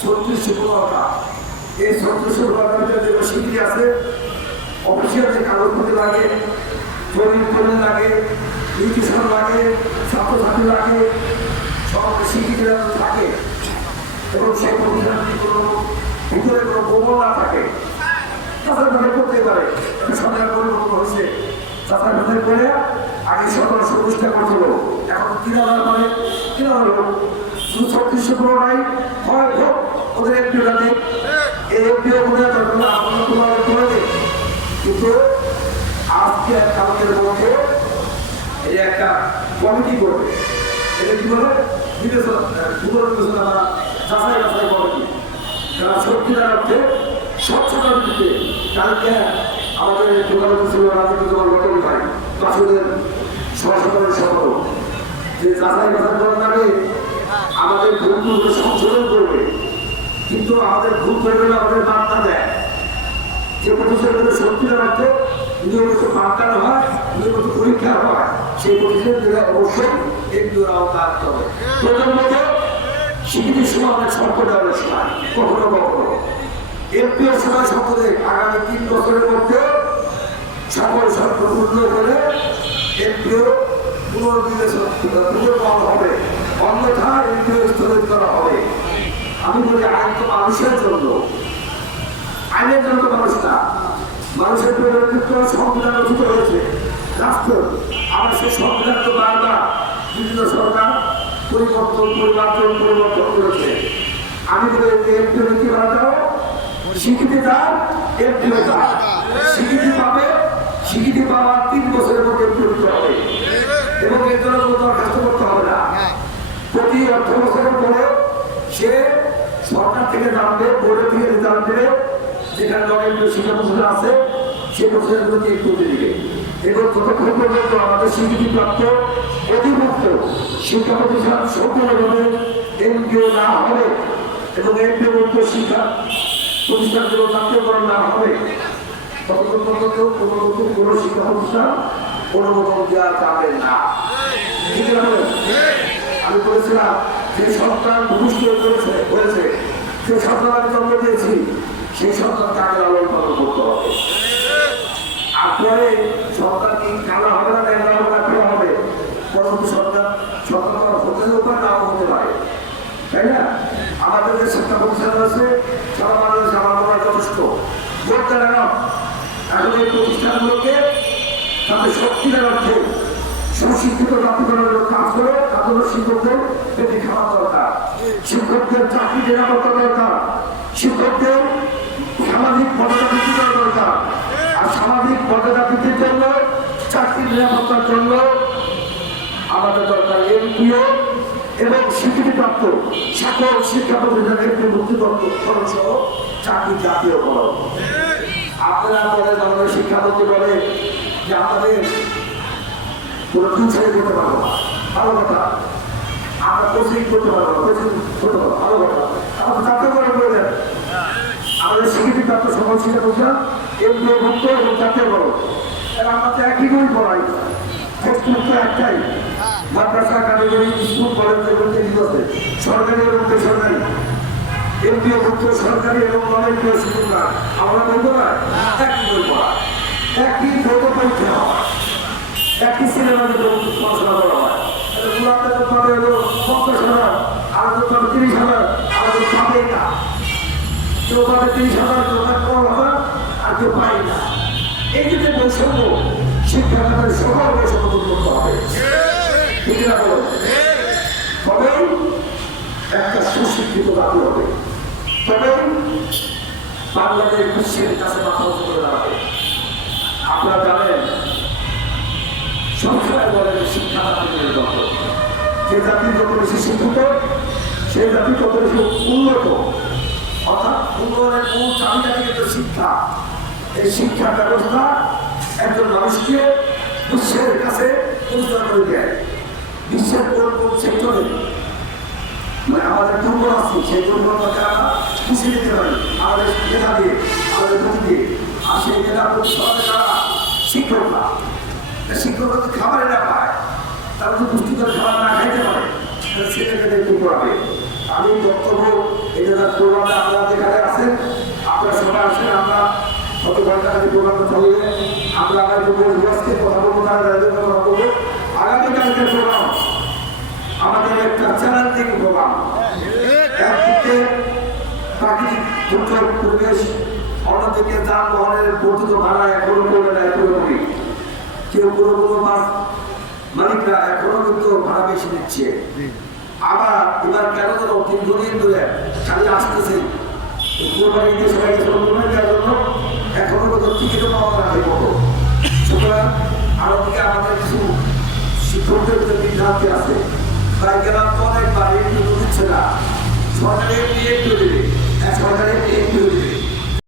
36-15টা। এই 36-15টার ভিতরে যে স্বীকৃতি আছে, অফিসিয়াল যে কাগজপত্র লাগে, তৈরি লাগে, নিউট্রিশন লাগে, ছাত্রছাত্রী লাগে, সব স্বীকৃতি থাকে এবং সেই প্রতিষ্ঠানটি কোনো ভিতরে কোনো গোবর না থাকে। তাছাড়া মনে করতে পারে সরকার পরিবর্তন হয়েছে, তাছাড়া মনে করে আগে সরকার প্রতিষ্ঠা করছিল, এখন 3000 মানে 3000 লোক 3600 নাই হয় হোক ওদের এমপিওটা নেই, এই এমপিও মনে হয় আপনারা তোমাদের করে দেয়। কিন্তু আজকে কালকের মধ্যে এই একটা কমিটি করবে, এটা কি বলে বিবেচনা বা যাচাই বাছাই কমিটি, যারা সত্যিকার অর্থে স্বচ্ছতার দিকে। কালকে আমাদের যোগাযোগ ছিল রাজনীতি দল গঠন ভাই বাসুদের সহসভাপতি সহ যে যাচাই বাছাই করার আগে আমাদের ভুলগুলো সংশোধন করবে, কিন্তু আমাদের ভুল করবে না, আমাদের বার্তা দেয় যে প্রতিষ্ঠানগুলো সত্যিকার অর্থে নিয়মিত পাল্টানো হয়, নিয়মিত পরীক্ষা হয়, সেই প্রতিষ্ঠানগুলো অবশ্যই একটু আওতা আসতে হবে। প্রথমত স্বীকৃতির সময় অনেক সংকট হবে, সময় কখনো কখনো এমপিওর সময় সম্পদে আগামী 3 বছরের মধ্যে সকল শর্ত পূর্ণ করে এমপিও পুনর্বিবেচনা হবে, অন্যথা এমপিও স্থগিত করা হবে। আমি বলি আইন তো মানুষের জন্য, আইনের জন্য মানুষ না, মানুষের প্রেরণিত সংবিধান রচিত হয়েছে রাষ্ট্র, আবার সেই সংবিধান তো বারবার বিভিন্ন সরকার পরিবর্তন করেছে। আমি বলি এমপিও নীতি বানাও, স্বীকৃতি দাও, এমপিও দাও, স্বীকৃতি পাবে, স্বীকৃতি পাওয়ার 3 বছরের মধ্যে এমপিও দিতে হবে এবং এর জন্য কোনো দরখাস্ত করতে হবে না। প্রতি অর্থ বছরের পরে সে সরকার থেকে জানবে, বোর্ডের থেকে জানবে, যেখানে শিক্ষা প্রতিষ্ঠান আছে সে প্রতিষ্ঠানগুলোকে একটু দিবে। এবং ততক্ষণ পর্যন্ত আমাদের স্বীকৃতিপ্রাপ্ত অধিভুক্ত শিক্ষা প্রতিষ্ঠান সম্পূর্ণভাবে এমপিও না হবে এবং এমপিও মুক্ত শিক্ষা প্রতিষ্ঠানগুলো জাতীয়করণ না হবে, ততক্ষণ পর্যন্ত কোনো নতুন কোনো শিক্ষা প্রতিষ্ঠান অনুমোদন দেওয়া যাবে না। আমি বলেছিলাম যে সরকার ভূমিষ্ঠ হয়েছে, যে সরকার আমি জন্ম দিয়েছি, সেই সরকারকে আগে লালন পালন করতে হবে। আপনারে সরকার কি কালা হবে না, দেখা হবে না, কেউ হবে, পরবর্তী সরকার হতে পারে, নাও হতে পারে, তাই না? আমাদের যে শিক্ষা প্রতিষ্ঠান আছে সারা বাংলাদেশে আমার মনে হয় যথেষ্ট করতে না। এখন এই প্রতিষ্ঠানগুলোকে তাদের সত্যিকার অর্থে সুশিক্ষিত জাতি করার কাজ করে, তাদের শিক্ষকদের পেটে খাওয়া দরকার, শিক্ষকদের চাকরি নিরাপত্তা দরকার, শিক্ষকদের সামাজিক মর্যাদা বৃদ্ধি করা দরকার। আর সামাজিক মর্যাদা বৃদ্ধির জন্য, চাকরির নিরাপত্তার জন্য আমাদের দরকার এমপিও এবং স্বীকৃতিপ্রাপ্ত সকল শিক্ষা প্রতিষ্ঠানকে মুক্তিপত্র সহ চাকরি জাতীয়করণ। আপনারা আমাদের বাংলাদেশ শিক্ষামন্ত্রী বলে যে আমাদের কোনো ছেড়ে করতে পারবো না, ভালো কথা, আমরা কোচিং করতে পারবো না, কোচিং করতে পারবো, ভালো কথা, আমাদের জাতীয়করণ করে দেন। আমাদের স্বীকৃতিপ্রাপ্ত সকল শিক্ষা প্রতিষ্ঠান এমপিও মুক্ত এবং জাতীয়করণ। এবং আমরা তো একই বই পড়াই, টেক্সটবুক তো একটাই, মাদ্রাসা, কারিগরি, স্কুল, কলেজ যেগুলোতে দিবসে সরকারি এবং বেসরকারি, এমপিও মুক্ত সরকারি এবং নন-এমপিও শিক্ষকরা আমরা বলতে পারি একই বই পড়া, একই বইতে পরীক্ষা হয়, একই সিলেবাসে পড়াশোনা করা হয়। গুলাতে পাবে হলো 50,000, আমাদের পাবে 30,000, আমাদের পাবেই না, কেউ পাবে 30,000, কেউ পাবে 15,000, আর কেউ পাই না। এই যে বৈষম্য, শিক্ষা খাতের সকল বৈষম্য দূর করতে হবে, তবেই একটা সুশিক্ষিত জাতি হবে, তবেই বাংলাদেশ বিশ্বের কাছে মাথা উঁচু করে দাঁড়াবে। আপনারা জানেন সবসময় বলেন শিক্ষা জাতির দত্ত, যে জাতি যত বেশি শিক্ষিত সেই জাতি তত বেশি উন্নত, অর্থাৎ উন্নয়নের মূল চাবিকাঠি কিন্তু শিক্ষা। এই শিক্ষা ব্যবস্থা একজন মানুষকে বিশ্বের কাছে পরিচয় করে দেয়। বিশ্বের কোন কোন সেক্টরে মানে আমাদের দুর্বল আছে, সেই দুর্বলতাকে আমরা পুষিয়ে দিতে পারি আমাদের মেধা দিয়ে, আমাদের বুদ্ধি দিয়ে। আর সেই মেধা প্রতিষ্ঠানে তারা শিক্ষকরা, শিক্ষকরা তো খাবারে না পায়, তারা তো পুষ্টিকর খাবার না খাইতে পারে, ছেলেমেয়েদের কি করাবে? আমি বক্তব্য এটা করলাম চলবে। আমরা হয়তো বসকে কথা বলবো, তারা কথা বলবো। আগামীকালকের প্রোগ্রাম আমাদের একটা চ্যালেঞ্জিং প্রোগ্রাম। একদিকে প্রাকৃতিক দুর্যোগ পরিবেশ, অন্যদিকে যানবাহনের বর্ধিত ভাড়া এখনো করে দেয় পুরোপুরি। কেউ কোনো কোনো বাস মালিকরা এখনো কিন্তু ভাড়া বেশি দিচ্ছে। আবার এবার কেন যেন দীর্ঘদিন ধরে খালি আসতেছে কোরবানি দিয়ে সবাইকে কোরবানি দেওয়ার জন্য এখনো কত টিকিটও পাওয়া যায় কত। সুতরাং আরো দিকে আমাদের কিছু শিক্ষকদের যে বিভ্রান্তি আছে, তাই গেলাম অনেকবার একটু দিচ্ছে না, সরকারের একটু দেবে, সরকারের একটু দেবে।